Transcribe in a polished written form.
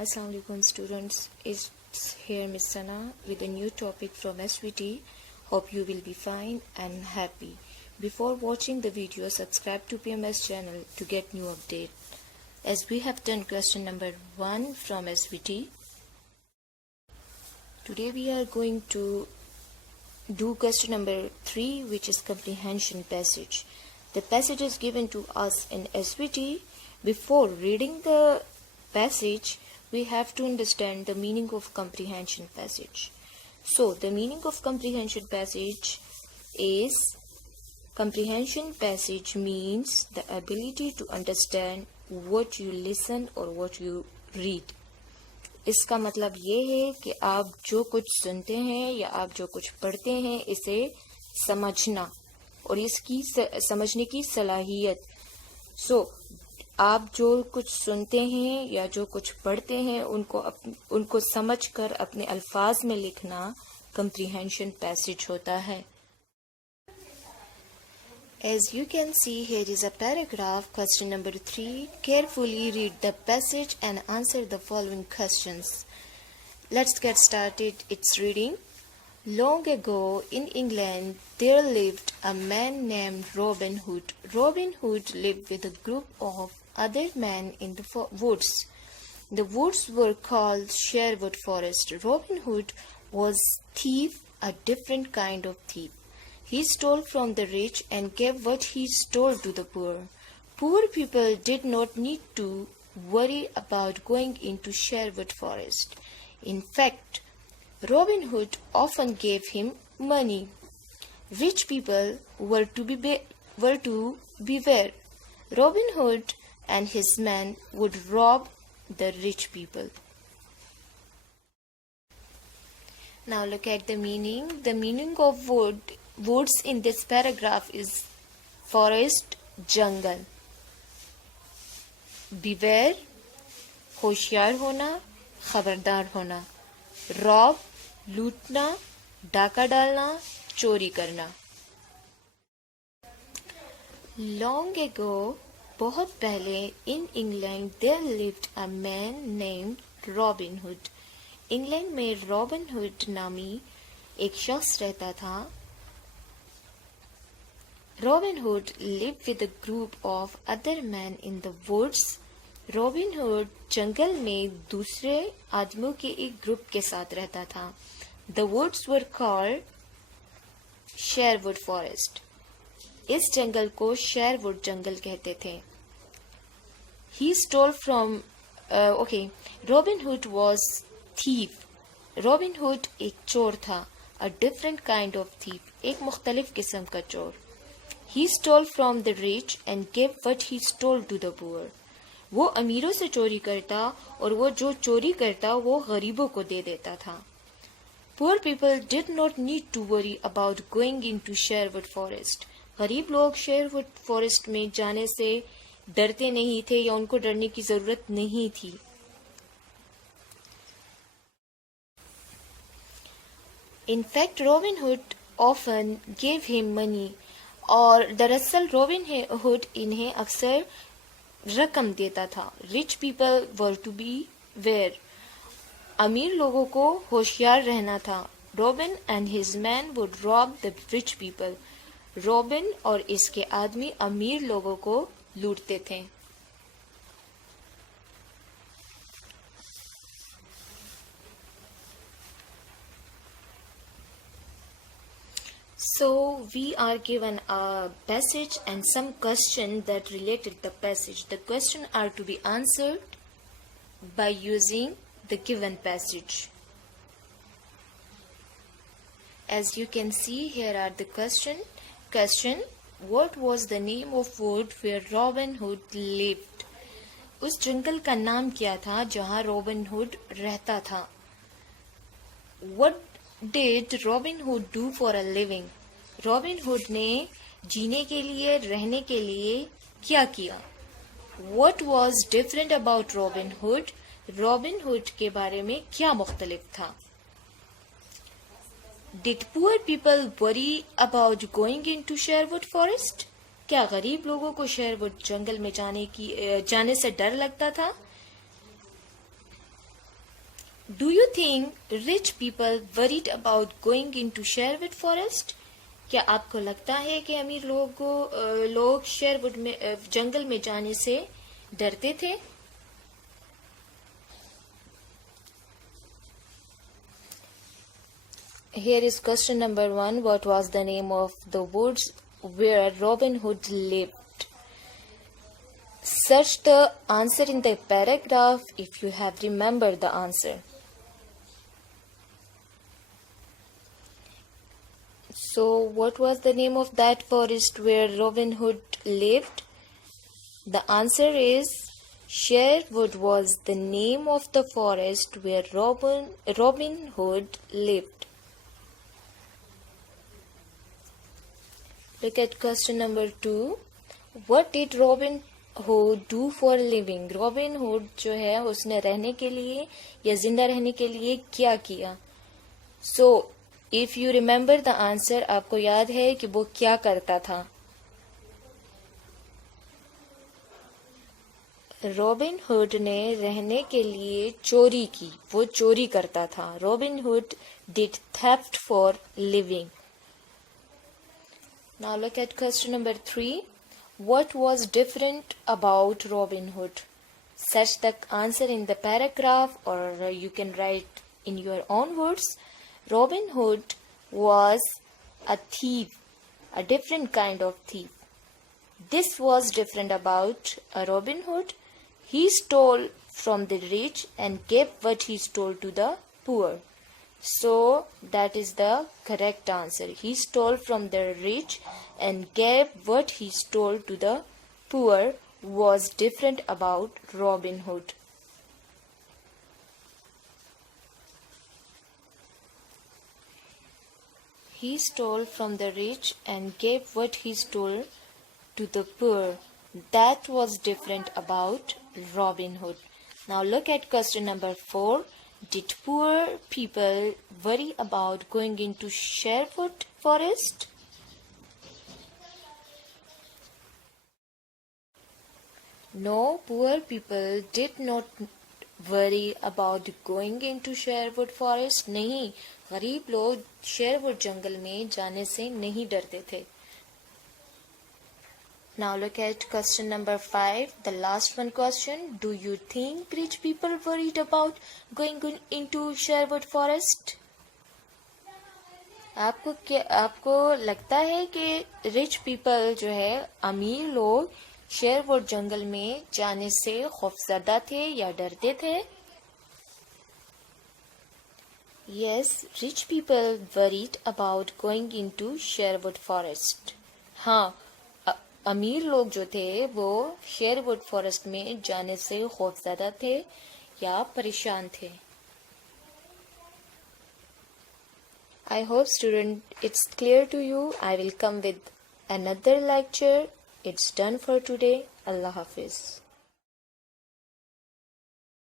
Assalamu alaikum students, it's here Miss Sana with a new topic from SVT. Hope you will be fine and happy. Before watching the video, subscribe to PMS channel to get new update. As we have done question number 1 from SVT, today we are going to do question number 3, which is comprehension passage. The passage is given to us in SVT. Before reading the passage, we have to understand the meaning of comprehension passage. So, the meaning of comprehension passage is, comprehension passage means the ability to understand what you listen or what you read. इसका मतलब ये है कि आप जो कुछ सुनते हैं या आप जो कुछ पढ़ते हैं इसे समझना और इसकी समझने की सलाहियत. आप जो कुछ सुनते हैं या जो कुछ पढ़ते हैं उनको समझकर अपने अल्फाज में लिखना comprehension passage होता है. As you can see, here is a paragraph, question number 3. Carefully read the passage and answer the following questions. Let's get started its reading. Long ago in England, there lived a man named Robin Hood. Robin Hood lived with a group of other men in the woods. The woods were called Sherwood Forest. Robin Hood was thief, a different kind of thief. He stole from the rich and gave what he stole to the poor. Poor people did not need to worry about going into Sherwood Forest. In fact, Robin Hood often gave him money. Rich people were to beware. Robin Hood and his men would rob the rich people. Now look at the meaning. The meaning of woods in this paragraph is forest, jungle. Beware, होशियार होना, खबरदार होना. Rob, लूटना, डाका डालना, चोरी करना. Long ago, बहुत पहले, in England there lived a man named Robin Hood. England में रॉबिन हुड नामी एक शख्स रहता था. Robin Hood lived with a group of other men in the woods. Robin Hood जंगल में दूसरे आदमियों के एक ग्रुप के साथ रहता था. The woods were called Sherwood Forest. इस जंगल को शेरवुड जंगल कहते थे. He stole from Robin Hood was thief. Robin Hood एक चोर था. A different kind of thief. एक मुख्तलिफ किस्म का चोर. He stole from the rich and gave what he stole to the poor. वो अमीरों से चोरी करता और वो जो चोरी करता वो गरीबों को दे देता था. Poor people did not need to worry about going into Sherwood Forest. गरीब लोग शेरवुड फॉरेस्ट में जाने से डरते नहीं थे या उनको डरने की जरूरत नहीं थी. In fact, Robin Hood often gave him money. और दरअसल रॉबिन हुड इन्हें अक्सर रकम देता था. Rich people were to beware. अमीर लोगों को होशियार रहना था. Robin and his men would rob the rich people. Robin और इसके आदमी अमीर लोगों को लूटते थे. So we are given a passage and some question that related the passage. The question are to be answered by using the given passage. As you can see, here are the question. What was the name of wood where Robin Hood lived? उस जंगल का नाम क्या था जहाँ robin hood रहता था. What did Robin Hood do for a living? Robin hood ने जीने के लिए, रहने के लिए क्या किया? What was different about Robin Hood? Robin hood के बारे में क्या मुख्तलिफ था? Did poor people worry about going into Sherwood Forest? क्या गरीब लोगों को शेरवुड जंगल में जाने से डर लगता था? Do you think rich people worried about going into Sherwood Forest? क्या आपको लगता है कि अमीर लोग शेरवुड में जंगल में जाने से डरते थे? Here is question number 1. What was the name of the woods where Robin Hood lived? Search the answer in the paragraph if you have remembered the answer. So, what was the name of that forest where Robin Hood lived? The answer is Sherwood was the name of the forest where Robin Hood lived. Look at question number 2. What did Robin Hood do for a living? Robin Hood जो है उसने रहने के लिए या जिंदा रहने के लिए क्या किया? So, if you remember the answer, आपको याद है कि वो क्या करता था? रॉबिन हुड ने रहने के लिए चोरी की, वो चोरी करता था. Robin hood did theft for living. Now look at question number 3. What was different about Robin Hood? Search the answer in the paragraph or you can write in your own words. Robin Hood was a thief, a different kind of thief. This was different about Robin Hood. He stole from the rich and gave what he stole to the poor. So that is the correct answer. He stole from the rich and gave what he stole to the poor was different about Robin Hood. He stole from the rich and gave what he stole to the poor. That was different about Robin Hood. Now look at question number 4. Did poor people worry about going into Sherwood Forest? No, poor people did not worry about going into Sherwood Forest. नहीं, गरीब लोग Sherwood जंगल में जाने से नहीं डरते थे. Now look at question number 5, the last one question. Do you think rich people worried about going into Sherwood Forest? आपको लगता है कि रिच पीपल जो है अमीर लोग शेरवुड जंगल में जाने से खौफजदा थे या डरते थे? Yes, rich people worried about going into Sherwood Forest. हाँ, अमीर लोग जो थे वो शेरवुड फॉरेस्ट में जाने से खौफजदा थे या परेशान थे. I hope student it's clear to you. I will come with another lecture. It's done for today. Allah Hafiz.